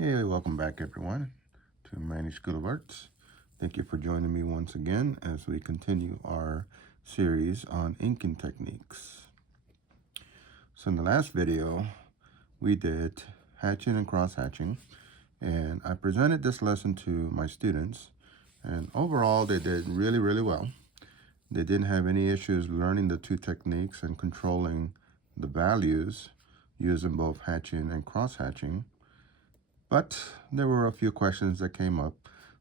Hey, welcome back everyone to Manny School of Arts. Thank you for joining me once again as we continue our series on inking techniques. So in the last video, we did hatching and cross hatching, and I presented this lesson to my students, and overall they did really well. They didn't have any issues learning the two techniques and controlling the values using both hatching and cross hatching. But there were a few questions that came up,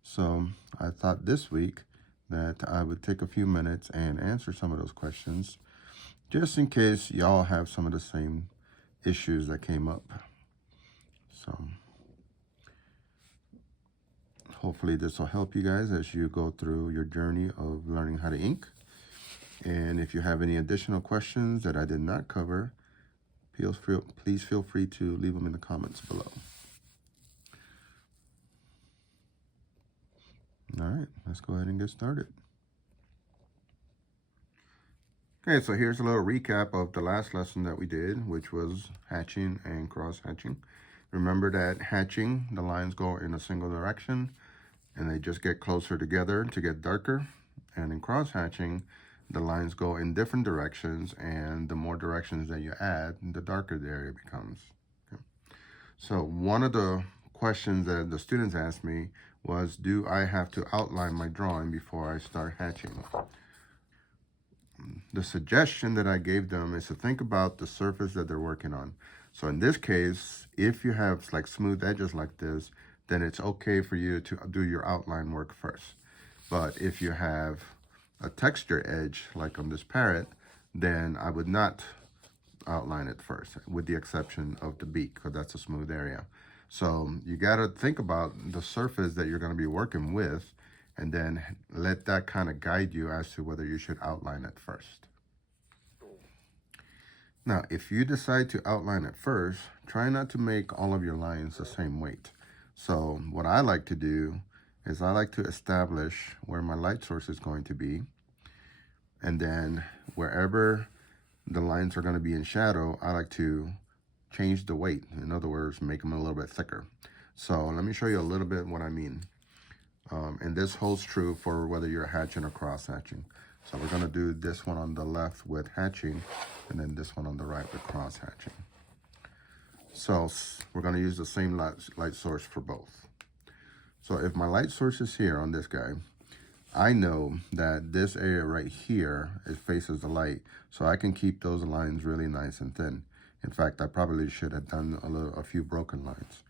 so I thought this week that I would take a few minutes and answer some of those questions, just in case y'all have some of the same issues that came up. So hopefully this will help you guys as you go through your journey of learning how to ink. And if you have any additional questions that I did not cover, please feel free to leave them in the comments below. All right, let's go ahead and get started. Okay, so here's a little recap of the last lesson that we did, which was hatching and cross hatching. Remember that hatching, the lines go in a single direction and they just get closer together to get darker. And in cross hatching, the lines go in different directions, and the more directions that you add, the darker the area becomes. Okay. So one of the questions that the students asked me was, do I have to outline my drawing before I start hatching? The suggestion that I gave them is to think about the surface that they're working on. So in this case, if you have like smooth edges like this, then it's okay for you to do your outline work first. But if you have a texture edge, like on this parrot, then I would not outline it first, with the exception of the beak, because that's a smooth area. So you got to think about the surface that you're going to be working with, and then let that kind of guide you as to whether you should outline it first. Now, if you decide to outline it first, try not to make all of your lines the same weight. So what I like to do is I like to establish where my light source is going to be, and then wherever the lines are going to be in shadow, I like to change the weight. In other words, make them a little bit thicker. So let me show you a little bit what I mean. And this holds true for whether you're hatching or cross hatching. So we're going to do this one on the left with hatching, and then this one on the right with cross hatching. So we're going to use the same light source for both. So if my light source is here on this guy, I know that this area right here, it faces the light, so I can keep those lines really nice and thin. In fact, I probably should have done a few broken lines.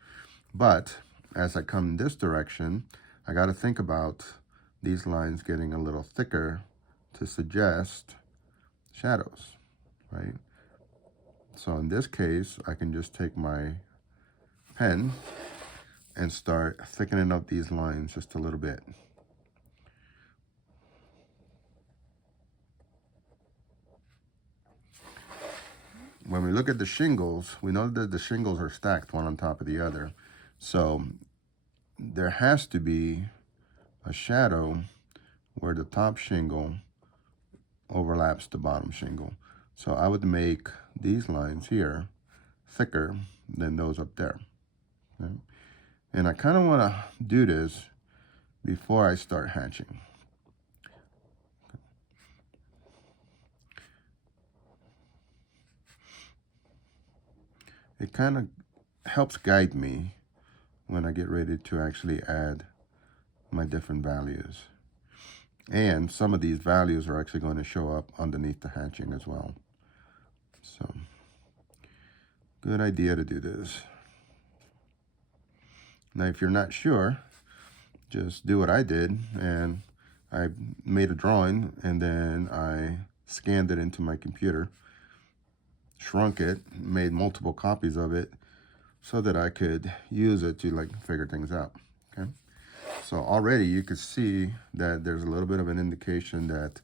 But as I come in this direction, I got to think about these lines getting a little thicker to suggest shadows, right? So in this case, I can just take my pen and start thickening up these lines just a little bit. When we look at the shingles, we know that the shingles are stacked one on top of the other. So there has to be a shadow where the top shingle overlaps the bottom shingle. So I would make these lines here thicker than those up there. Okay? And I kind of want to do this before I start hatching. It kind of helps guide me when I get ready to actually add my different values. And some of these values are actually going to show up underneath the hatching as well. So, good idea to do this. Now, if you're not sure, just do what I did, and I made a drawing, and then I scanned it into my computer, shrunk it, made multiple copies of it, so that I could use it to like figure things out, okay? So already you could see that there's a little bit of an indication that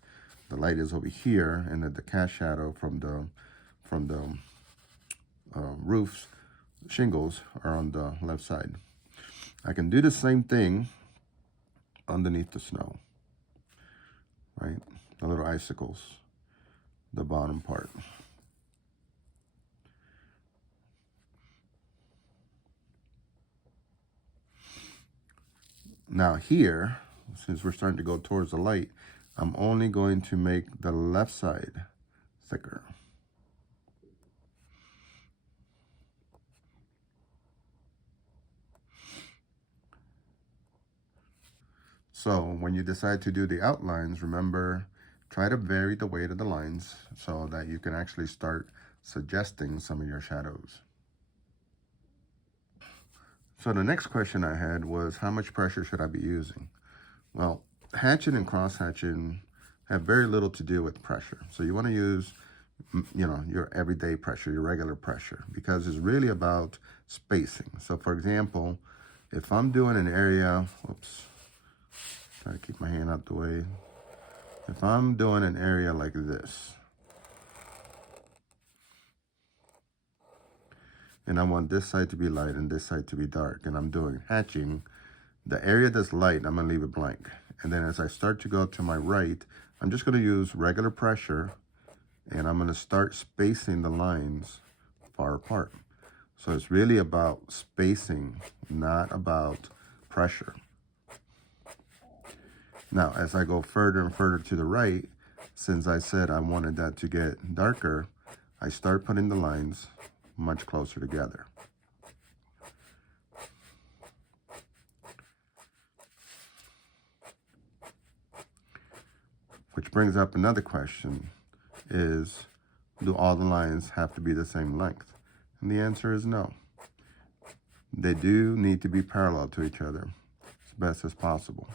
the light is over here, and that the cast shadow from the roof's shingles are on the left side. I can do the same thing underneath the snow, right? The little icicles, the bottom part. Now here, since we're starting to go towards the light, I'm only going to make the left side thicker. So when you decide to do the outlines, remember, try to vary the weight of the lines so that you can actually start suggesting some of your shadows. So the next question I had was, how much pressure should I be using? Well, hatching and cross hatching have very little to do with pressure. So you want to use, your everyday pressure, your regular pressure, because it's really about spacing. So for example, if I'm doing an area, try to keep my hand out the way. If I'm doing an area like this, and I want this side to be light and this side to be dark, and I'm doing hatching, the area that's light, I'm gonna leave it blank. And then as I start to go to my right, I'm just gonna use regular pressure, and I'm gonna start spacing the lines far apart. So it's really about spacing, not about pressure. Now, as I go further and further to the right, since I said I wanted that to get darker, I start putting the lines much closer together. Which brings up another question is, do all the lines have to be the same length? And the answer is no. They do need to be parallel to each other as best as possible.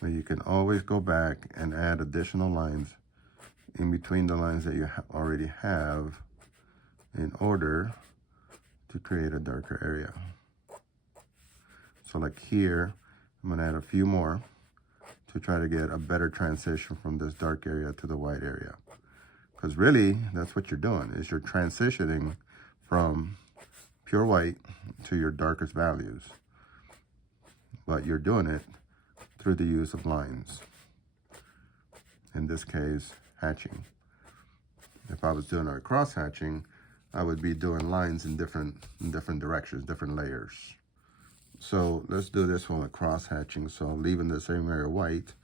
So you can always go back and add additional lines in between the lines that you already have in order to create a darker area. So like here, I'm gonna add a few more to try to get a better transition from this dark area to the white area. Because really, that's what you're doing, is you're transitioning from pure white to your darkest values. But you're doing it through the use of lines. In this case, hatching. If I was doing a cross hatching, I would be doing lines in different directions, different layers. So let's do this one with cross hatching. So leaving the same area white,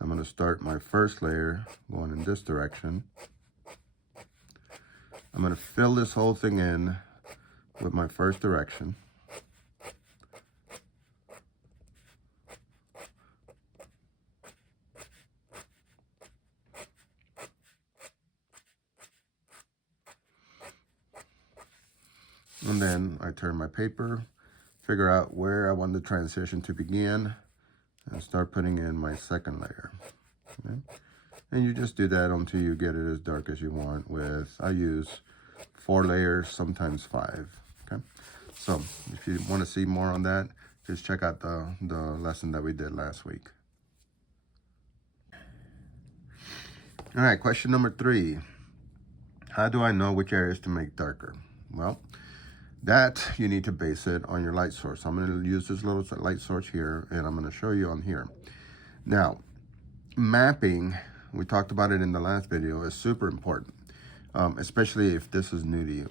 I'm going to start my first layer going in this direction. I'm going to fill this whole thing in with my first direction. And then I turn my paper, figure out where I want the transition to begin, and start putting in my second layer. Okay? And you just do that until you get it as dark as you want with, I use 4 layers, sometimes 5. Okay? So if you want to see more on that, just check out the lesson that we did last week. All right, question number 3. How do I know which areas to make darker? Well, that you need to base it on your light source. I'm going to use this little light source here, and I'm going to show you on here. Now, mapping, we talked about it in the last video, is super important, especially if this is new to you.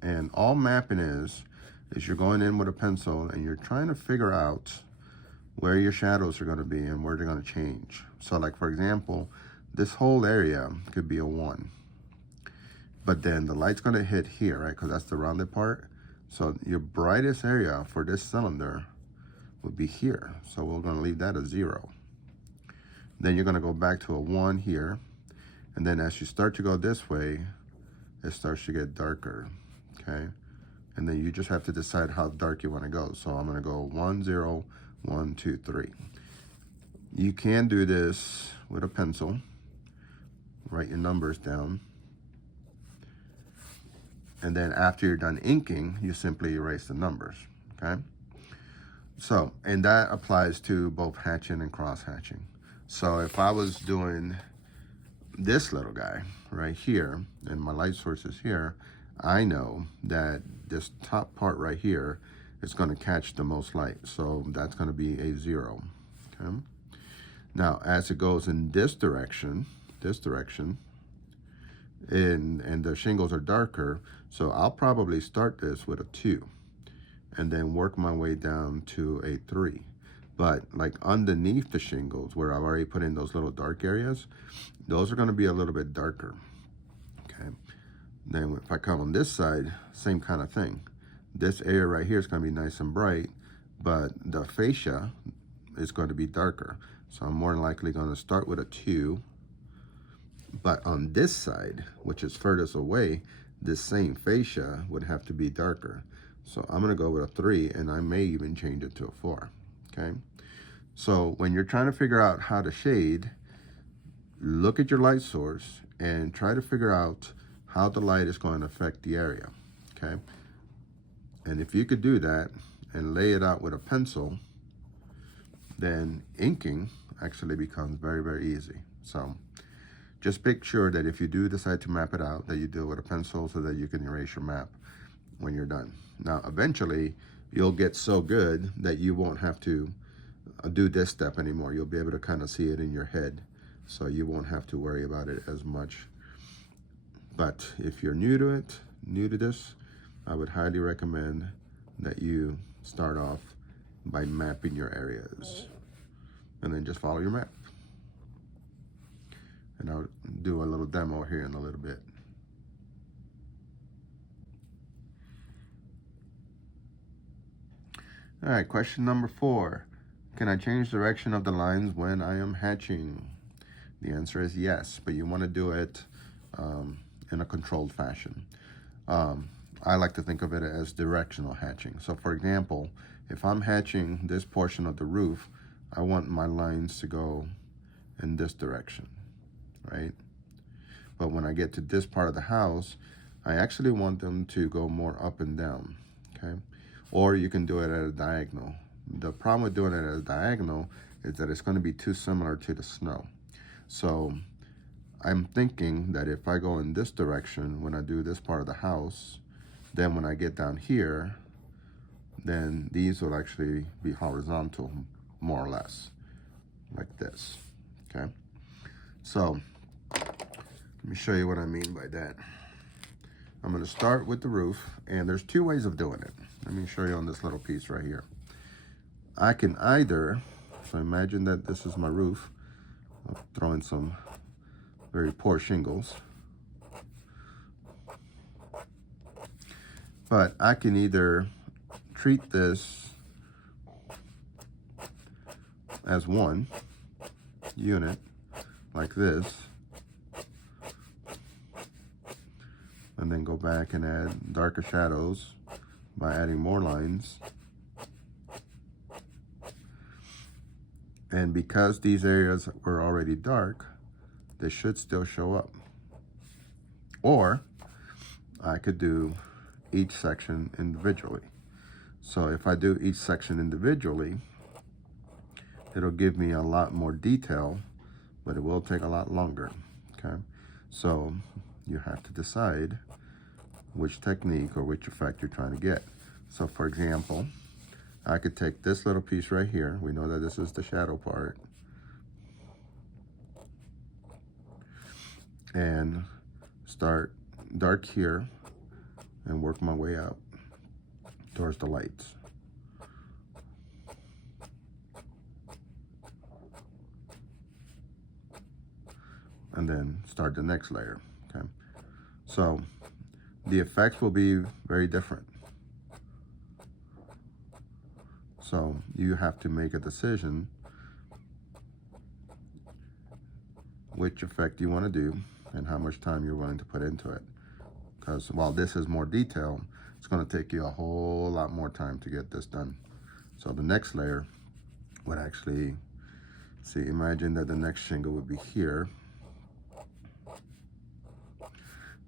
And all mapping is you're going in with a pencil and you're trying to figure out where your shadows are going to be and where they're going to change. So like, for example, this whole area could be a 1. But then the light's going to hit here, right? Because that's the rounded part. So your brightest area for this cylinder would be here. So we're going to leave that a 0. Then you're going to go back to a 1 here. And then as you start to go this way, it starts to get darker, okay? And then you just have to decide how dark you want to go. So I'm going to go 1, 0, 1, 2, 3. You can do this with a pencil. Write your numbers down. And then after you're done inking, you simply erase the numbers, okay? So, and that applies to both hatching and cross hatching. So if I was doing this little guy right here, and my light source is here, I know that this top part right here is going to catch the most light. So that's going to be a 0, okay? Now, as it goes in this direction, and the shingles are darker. So I'll probably start this with a 2 and then work my way down to a 3. But like underneath the shingles where I've already put in those little dark areas, those are going to be a little bit darker. Okay. Then if I come on this side, same kind of thing. This area right here is going to be nice and bright, but the fascia is going to be darker. So I'm more than likely going to start with a 2. But on this side, which is furthest away, this same fascia would have to be darker. So I'm going to go with a 3, and I may even change it to a 4. Okay. So when you're trying to figure out how to shade, look at your light source and try to figure out how the light is going to affect the area. Okay. And if you could do that and lay it out with a pencil, then inking actually becomes very, very easy. So just make sure that if you do decide to map it out, that you do it with a pencil so that you can erase your map when you're done. Now, eventually, you'll get so good that you won't have to do this step anymore. You'll be able to kind of see it in your head, so you won't have to worry about it as much. But if you're new to it, new to this, I would highly recommend that you start off by mapping your areas and then just follow your map. And I'll do a little demo here in a little bit. All right, question number 4. Can I change direction of the lines when I am hatching? The answer is yes, but you want to do it in a controlled fashion. I like to think of it as directional hatching. So for example, if I'm hatching this portion of the roof, I want my lines to go in this direction, right? But when I get to this part of the house, I actually want them to go more up and down, okay? Or you can do it at a diagonal. The problem with doing it at a diagonal is that it's going to be too similar to the snow. So I'm thinking that if I go in this direction when I do this part of the house, then when I get down here, then these will actually be horizontal, more or less, like this, okay? So let me show you what I mean by that. I'm going to start with the roof, and there's 2 ways of doing it. Let me show you on this little piece right here. I can either, so imagine that this is my roof. I'll throw in some very poor shingles. But I can either treat this as one unit, like this, and then go back and add darker shadows by adding more lines. And because these areas were already dark, they should still show up. Or I could do each section individually. So if I do each section individually, it'll give me a lot more detail, but it will take a lot longer, okay? So you have to decide which technique or which effect you're trying to get. So for example, I could take this little piece right here. We know that this is the shadow part. And start dark here and work my way up towards the lights. And then start the next layer, okay? So the effects will be very different. So you have to make a decision which effect you want to do and how much time you're willing to put into it. Because while this is more detail, it's going to take you a whole lot more time to get this done. So the next layer would actually, see, imagine that the next shingle would be here.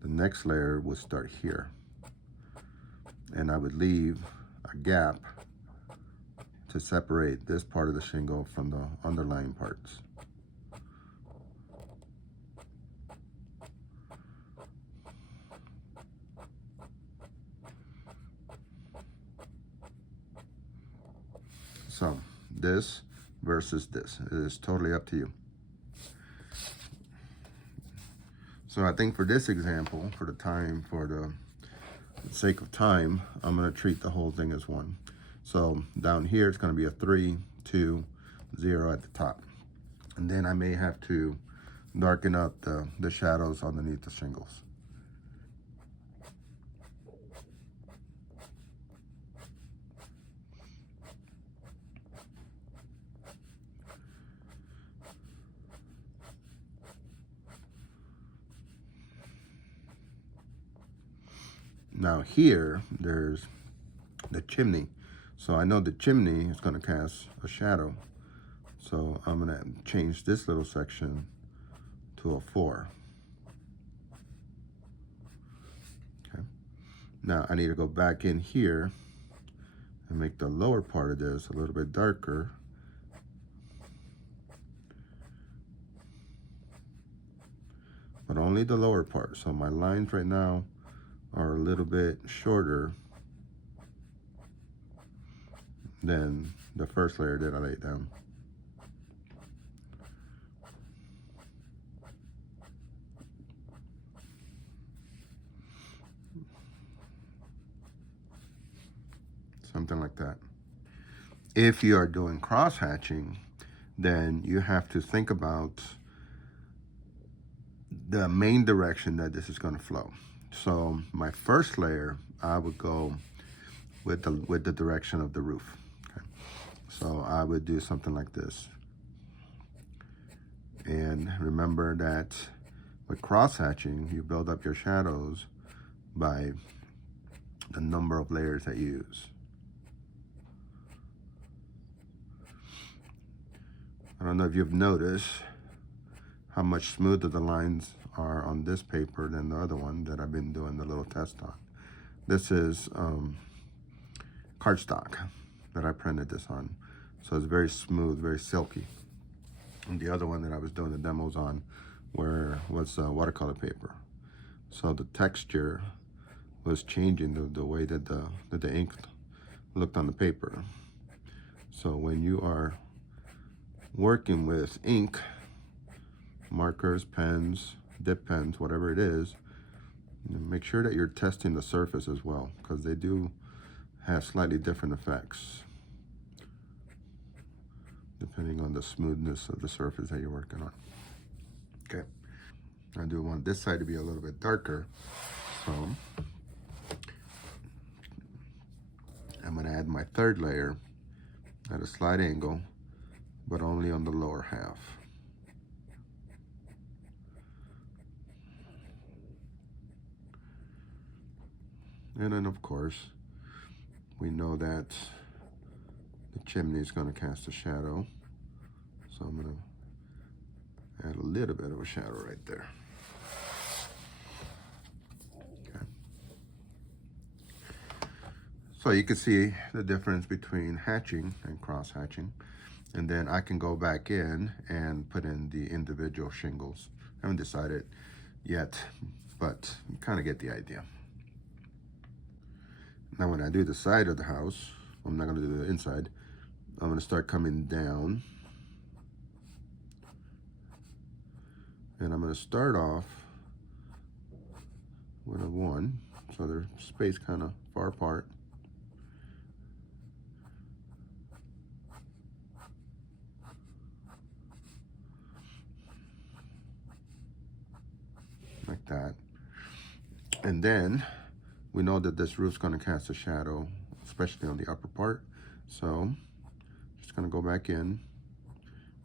The next layer would start here. And I would leave a gap to separate this part of the shingle from the underlying parts. So this versus this, it is totally up to you. So I think for this example, for the sake of time, I'm going to treat the whole thing as one. So down here, it's going to be a 3, 2, 0 at the top. And then I may have to darken up the shadows underneath the shingles. Now here, there's the chimney. So I know the chimney is going to cast a shadow. So I'm going to change this little section to a 4. Okay. Now I need to go back in here and make the lower part of this a little bit darker. But only the lower part. So my lines right now are a little bit shorter than the first layer that I laid down. Something like that. If you are doing cross hatching, then you have to think about the main direction that this is going to flow. So my first layer, I would go with the direction of the roof. Okay. So I would do something like this. And remember that with cross hatching, you build up your shadows by the number of layers that you use. I don't know if you've noticed how much smoother the lines are on this paper than the other one that I've been doing the little test on. This is cardstock that I printed this on. So it's very smooth, very silky. And the other one that I was doing the demos on was watercolor paper. So the texture was changing the way that the ink looked on the paper. So when you are working with ink, markers, pens, dip pens, whatever it is, make sure that you're testing the surface as well, because they do have slightly different effects depending on the smoothness of the surface that you're working on. Okay, I do want this side to be a little bit darker, so I'm going to add my third layer at a slight angle, but only on the lower half. And then, of course, we know that the chimney is going to cast a shadow. So I'm going to add a little bit of a shadow right there. Okay. So you can see the difference between hatching and cross hatching. And then I can go back in and put in the individual shingles. I haven't decided yet, but you kind of get the idea. Now when I do the side of the house, I'm not going to do the inside. I'm going to start coming down. And I'm going to start off with a 1. So they're spaced kind of far apart. Like that. And then we know that this roof's going to cast a shadow, especially on the upper part. So just going to go back in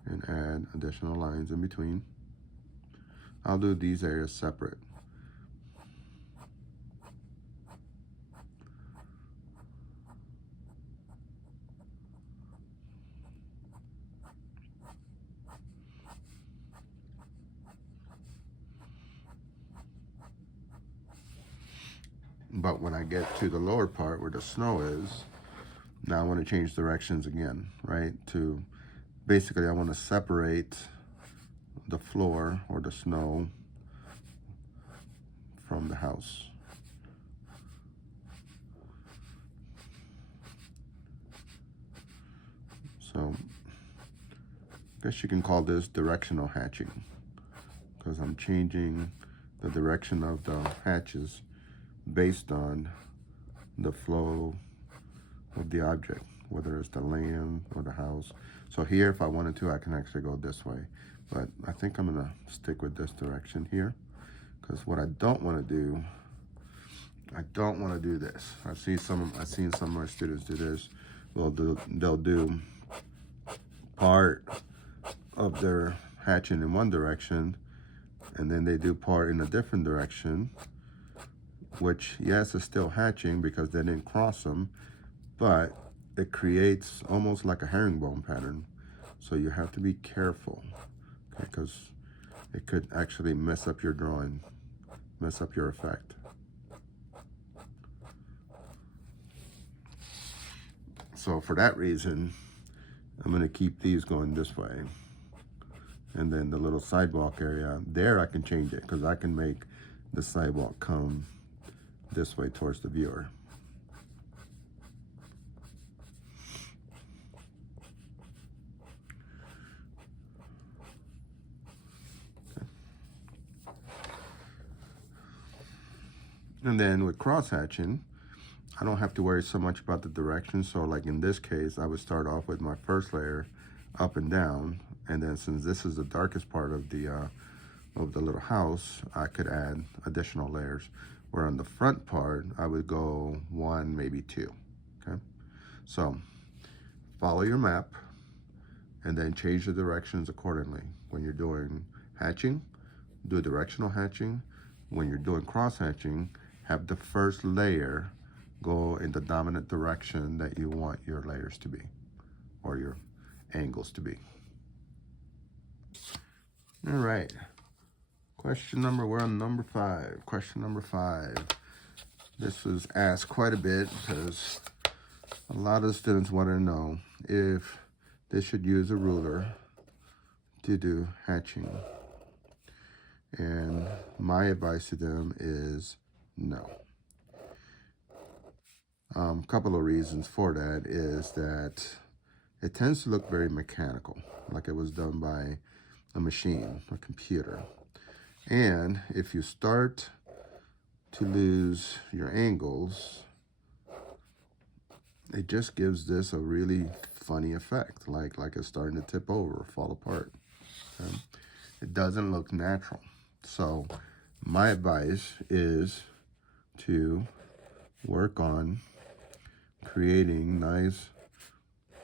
and add additional lines in between. I'll do these areas separate. But when I get to the lower part where the snow is, now I want to change directions again, right? To basically I want to separate the floor or the snow from the house. So I guess you can call this directional hatching, because I'm changing the direction of the hatches based on the flow of the object, whether it's the land or the house. So here, if I wanted to, I can actually go this way. But I think I'm gonna stick with this direction here, because what I don't want to do, I don't want to do this. I've seen some of my students do this. Well, they'll do part of their hatching in one direction, and then they do part in a different direction, which, yes, is still hatching because they didn't cross them, but it creates almost like a herringbone pattern. So you have to be careful, because it could actually mess up your drawing, mess up your effect. So for that reason, I'm going to keep these going this way. And then the little sidewalk area, there I can change it, because I can make the sidewalk come this way towards the viewer. And then with cross hatching, I don't have to worry so much about the direction. So like in this case, I would start off with my first layer up and down. And then since this is the darkest part of the little house, I could add additional layers. Where on the front part, I would go 1, maybe 2, okay? So follow your map and then change the directions accordingly. When you're doing hatching, do directional hatching. When you're doing cross hatching, have the first layer go in the dominant direction that you want your layers to be, or your angles to be. All right. We're on number 5. Question number 5. This was asked quite a bit because a lot of the students want to know if they should use a ruler to do hatching. And my advice to them is no. A couple of reasons for that is that it tends to look very mechanical, like it was done by a machine, a computer. And if you start to lose your angles, it just gives this a really funny effect, like it's starting to tip over or fall apart. Okay? It doesn't look natural. So my advice is to work on creating nice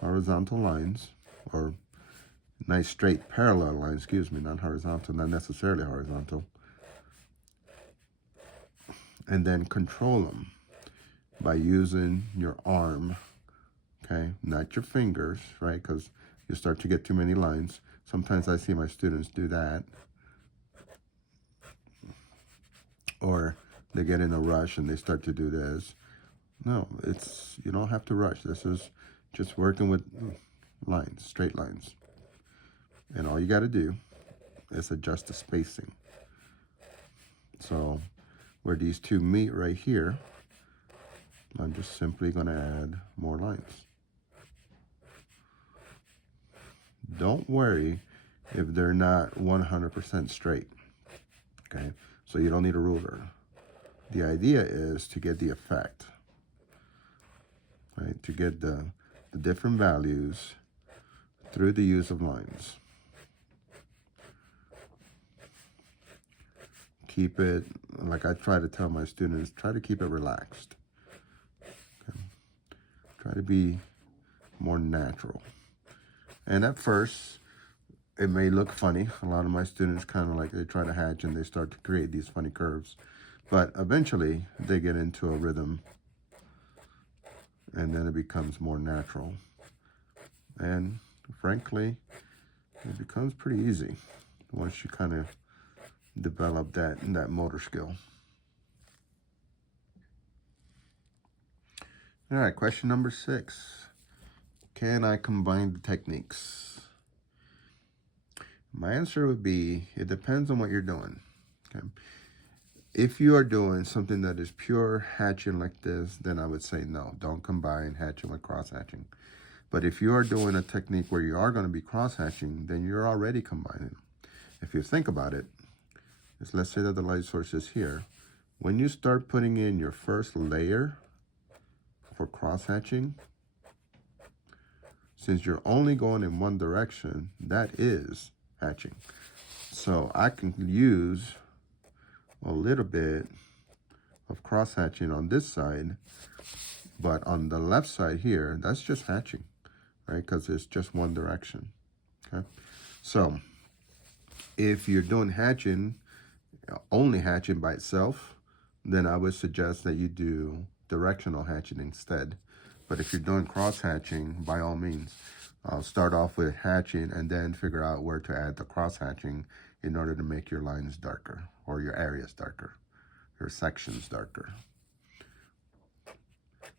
horizontal lines, or nice straight parallel lines, excuse me, not horizontal, not necessarily horizontal, and then control them by using your arm, okay, not your fingers, right, because you start to get too many lines. Sometimes I see my students do that, or they get in a rush and they start to do this. No, you don't have to rush. This is just working with lines, straight lines. And all you got to do is adjust the spacing. So where these two meet right here, I'm just simply going to add more lines. Don't worry if they're not 100% straight, okay? So you don't need a ruler. The idea is to get the effect, right? To get the different values through the use of lines. Keep it, like I try to tell my students, try to keep it relaxed. Okay? Try to be more natural. And at first, it may look funny. A lot of my students kind of like, they try to hatch and they start to create these funny curves. But eventually, they get into a rhythm, and then it becomes more natural. And frankly, it becomes pretty easy once you kind of develop that motor skill. All right, question number 6. Can I combine the techniques? My answer would be, it depends on what you're doing. Okay. If you are doing something that is pure hatching like this, then I would say no, don't combine hatching with cross hatching. But if you are doing a technique where you are going to be cross hatching, then you're already combining. If you think about it, is, let's say that the light source is here. When you start putting in your first layer for cross-hatching, since you're only going in one direction, that is hatching. So I can use a little bit of cross-hatching on this side, but on the left side here, that's just hatching, right? Because it's just one direction, okay? So if you're doing hatching, only hatching by itself, then I would suggest that you do directional hatching instead. But if you're doing cross hatching, by all means, start off with hatching and then figure out where to add the cross hatching in order to make your lines darker, or your areas darker, your sections darker.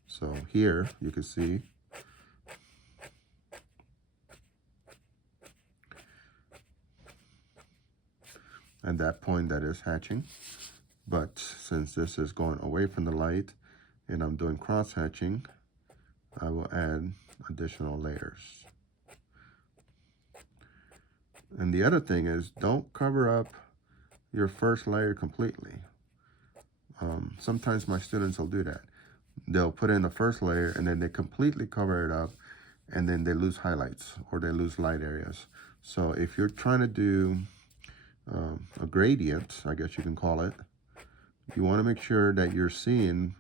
So here you can see at that point that is hatching. But since this is going away from the light and I'm doing cross hatching, I will add additional layers. And the other thing is, don't cover up your first layer completely. Sometimes my students will do that. They'll put in the first layer and then they completely cover it up, and then they lose highlights or they lose light areas. So if you're trying to do a gradient, I guess you can call it, you want to make sure that you're seeing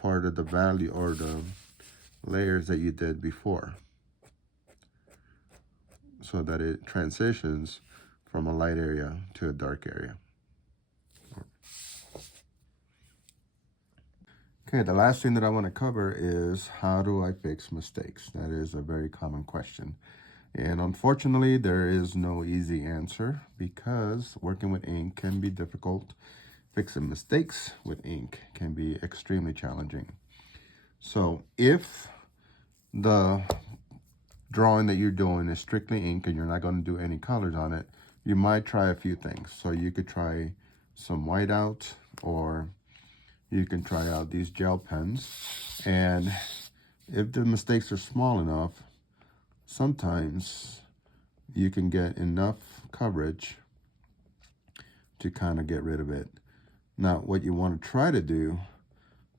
part of the value or the layers that you did before, so that it transitions from a light area to a dark area. Okay, the last thing that I want to cover is, how do I fix mistakes? That is a very common question. And unfortunately, there is no easy answer, because working with ink can be difficult. Fixing mistakes with ink can be extremely challenging. So if the drawing that you're doing is strictly ink and you're not going to do any colors on it, you might try a few things. So you could try some whiteout, or you can try out these gel pens. And if the mistakes are small enough, sometimes you can get enough coverage to kind of get rid of it. Now, what you want to try to do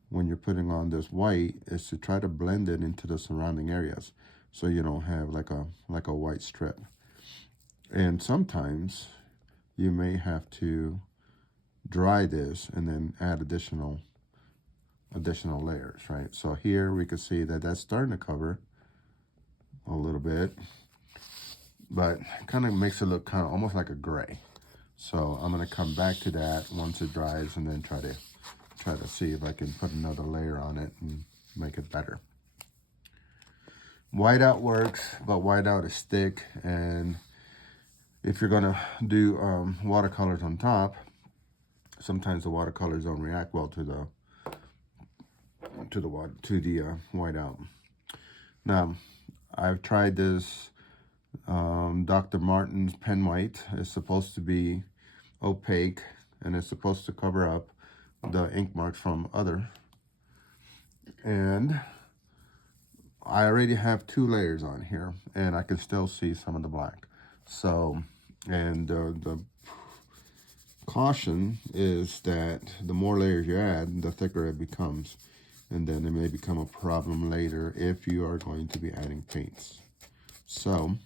when you're putting on this white is to try to blend it into the surrounding areas, so you don't have like a white strip. And sometimes you may have to dry this and then add additional layers, right? So here we can see that that's starting to cover a little bit, but kind of makes it look kind of almost like a gray. So I'm going to come back to that once it dries, and then try to see if I can put another layer on it and make it better. Whiteout works, but whiteout is thick, and if you're gonna do watercolors on top, sometimes the watercolors don't react well to the whiteout. Now, I've tried this Dr. Martin's pen white. It's supposed to be opaque, and it's supposed to cover up the ink marks from other. And I already have 2 layers on here, and I can still see some of the black. So, and the caution is that the more layers you add, the thicker it becomes. And then it may become a problem later if you are going to be adding paints. So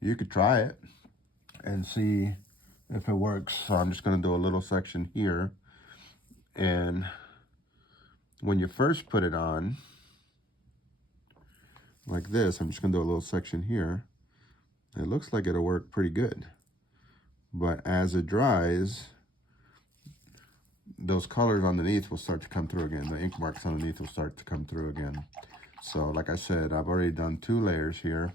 you could try it and see if it works. So I'm just going to do a little section here. And when you first put it on, like this, I'm just going to do a little section here. It looks like it'll work pretty good. But as it dries, those colors underneath will start to come through again. The ink marks underneath will start to come through again. So like I said, I've already done 2 layers here,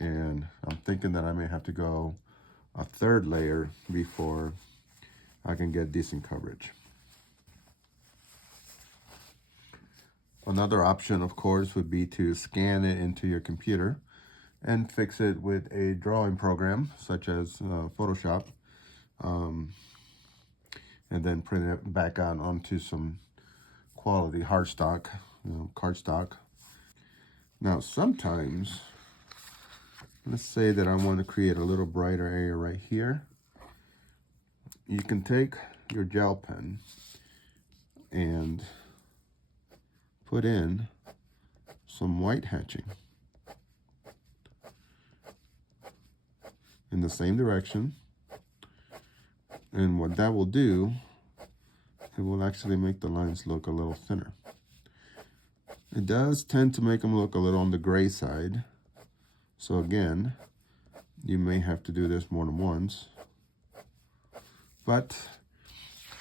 and I'm thinking that I may have to go a 3rd layer before I can get decent coverage. Another option, of course, would be to scan it into your computer and fix it with a drawing program such as Photoshop, and then print it back out onto some quality hardstock, cardstock. Now, sometimes, let's say that I want to create a little brighter area right here. you can take your gel pen and put in some white hatching in the same direction. And what that will do, it will actually make the lines look a little thinner. It does tend to make them look a little on the gray side. So again, you may have to do this more than once. But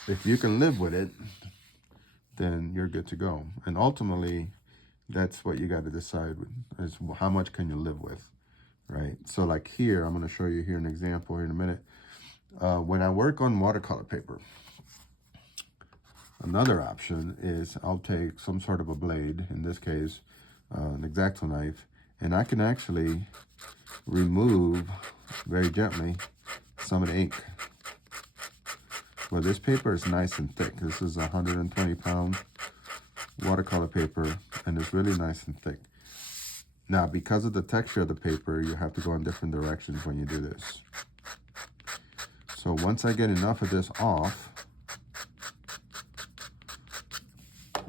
if you can live with it, then you're good to go. And ultimately, that's what you got to decide is how much can you live with, right? So like here, I'm going to show you here an example here in a minute. When I work on watercolor paper, another option is I'll take some sort of a blade, in this case, an X-Acto knife, and I can actually remove very gently some of the ink. Well, this paper is nice and thick. This is 120-pound watercolor paper, and it's really nice and thick. Now, because of the texture of the paper, you have to go in different directions when you do this. So once I get enough of this off,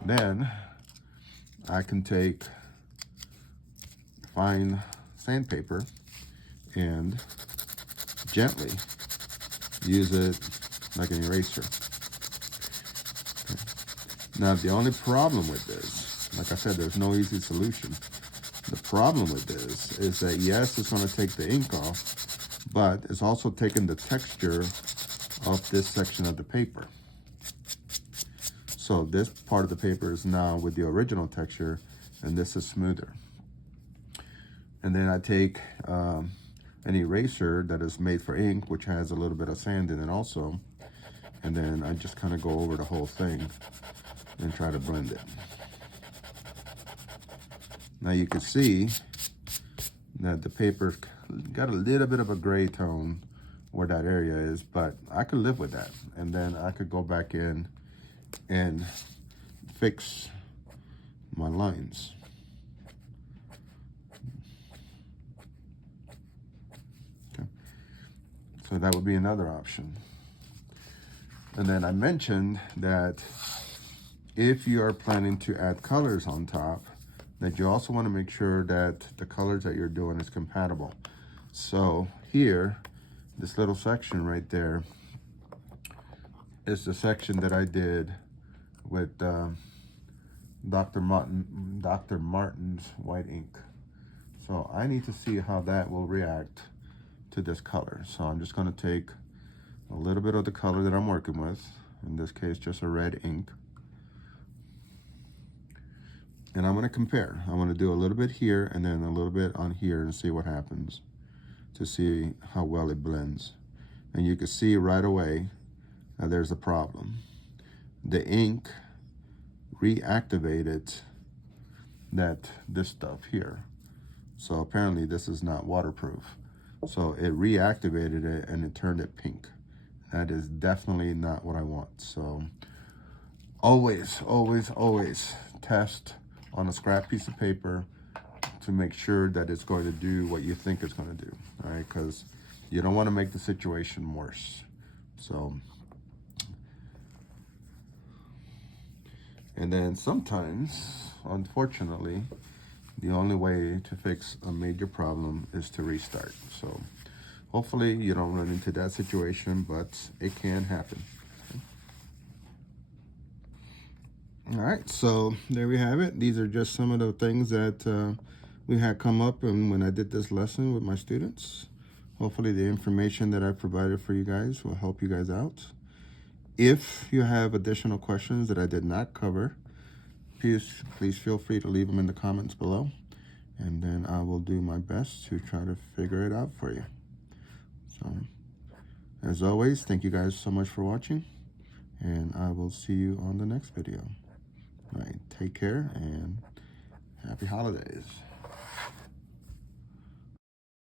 then I can take fine sandpaper and gently use it like an eraser. Okay. Now, the only problem with this, like I said, there's no easy solution. The problem with this is that, yes, it's going to take the ink off, but it's also taking the texture of this section of the paper. So this part of the paper is now with the original texture, and this is smoother. And then I take an eraser that is made for ink, which has a little bit of sand in it also, and then I just kind of go over the whole thing and try to blend it. Now you can see that the paper's got a little bit of a gray tone where that area is, but I could live with that. And then I could go back in and fix my lines. Okay. So that would be another option. And then I mentioned that if you are planning to add colors on top, that you also want to make sure that the colors that you're doing is compatible. So here, this little section right there is the section that I did with Dr. Martin's white ink. So I need to see how that will react to this color. So I'm just going to take a little bit of the color that I'm working with, in this case just a red ink, and I'm going to compare. I want to do a little bit here and then a little bit on here and see what happens, to see how well it blends. And you can see right away that there's a problem. The ink reactivated this stuff here. So apparently this is not waterproof. So it reactivated it and it turned it pink. That is definitely not what I want. So always, always, always test on a scrap piece of paper to make sure that it's going to do what you think it's going to do, all right? Because you don't want to make the situation worse. So, and then sometimes, unfortunately, the only way to fix a major problem is to restart. So hopefully you don't run into that situation, but it can happen. All right, so there we have it. These are just some of the things that we had come up and when I did this lesson with my students. Hopefully the information that I provided for you guys will help you guys out. If you have additional questions that I did not cover, please feel free to leave them in the comments below, and then I will do my best to try to figure it out for you. So, as always, thank you guys so much for watching, and I will see you on the next video. All right, take care and happy holidays.